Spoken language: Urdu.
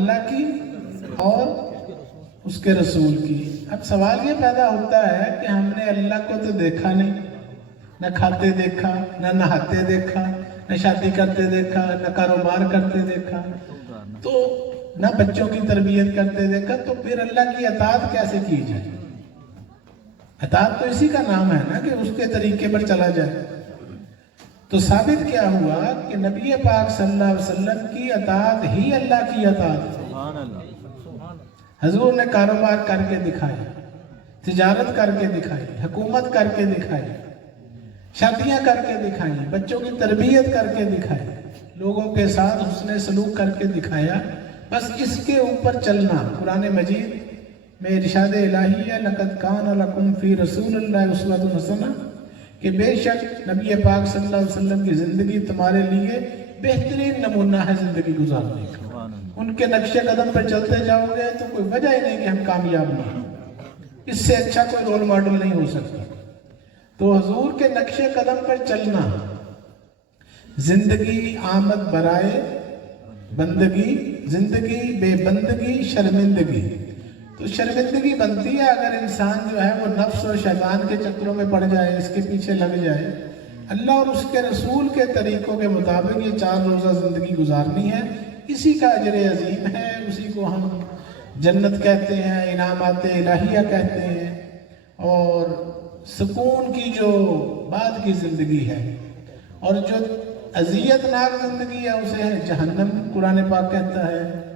اللہ کی اور اس کے رسول کی۔ اب سوال یہ پیدا ہوتا ہے کہ ہم نے اللہ کو تو دیکھا نہیں۔ نہ کھاتے دیکھا، نہ نہاتے دیکھا، نہ شادی کرتے دیکھا، نہ کاروبار کرتے دیکھا۔ تو نہ بچوں کی تربیت کرتے دیکھا، تو پھر اللہ کی اطاعت کیسے کی جائے؟ اطاعت تو اسی کا نام ہے نا کہ اس کے طریقے پر چلا جائے۔ تو ثابت کیا ہوا کہ نبی پاک صلی اللہ علیہ وسلم کی اطاعت ہی اللہ کی اطاعت ہے سبحان اللہ حضور نے کاروبار کر کے دکھایا تجارت کر کے دکھائی حکومت کر کے دکھائی شادیاں کر کے دکھائی بچوں کی تربیت کر کے دکھائی لوگوں کے ساتھ حسن سلوک کر کے دکھایا۔ بس اس کے اوپر چلنا۔ قرآن مجید میں ارشاد الہی ہے لقد کان لکم فی رسول اللہ اسوۃ الحسنہ کہ بے شک نبی پاک صلی اللہ علیہ وسلم کی زندگی تمہارے لیے بہترین نمونہ ہے زندگی گزارنے کا۔ ان کے نقش قدم پر چلتے جاؤ گے تو کوئی وجہ ہی نہیں کہ ہم کامیاب نہ ہوں۔ اس سے اچھا کوئی رول ماڈل نہیں ہو سکتا۔ تو حضور کے نقش قدم پر چلنا، زندگی آمد برائے بندگی، زندگی بے بندگی، شرمندگی۔ تو شرمندگی بنتی ہے۔ اگر انسان جو ہے وہ نفس اور شیطان کے چکروں میں پڑ جائے، اس کے پیچھے لگ جائے، اللہ اور اس کے رسول کے طریقوں کے مطابق یہ چار روزہ زندگی گزارنی ہے۔ اسی کا اجر عظیم ہے، اسی کو ہم جنت کہتے ہیں، انعامات الہیہ کہتے ہیں۔ اور سکون کی جو بعد کی زندگی ہے، اور جو اذیت ناک زندگی ہے، اسے جہنم قرآن پاک کہتا ہے۔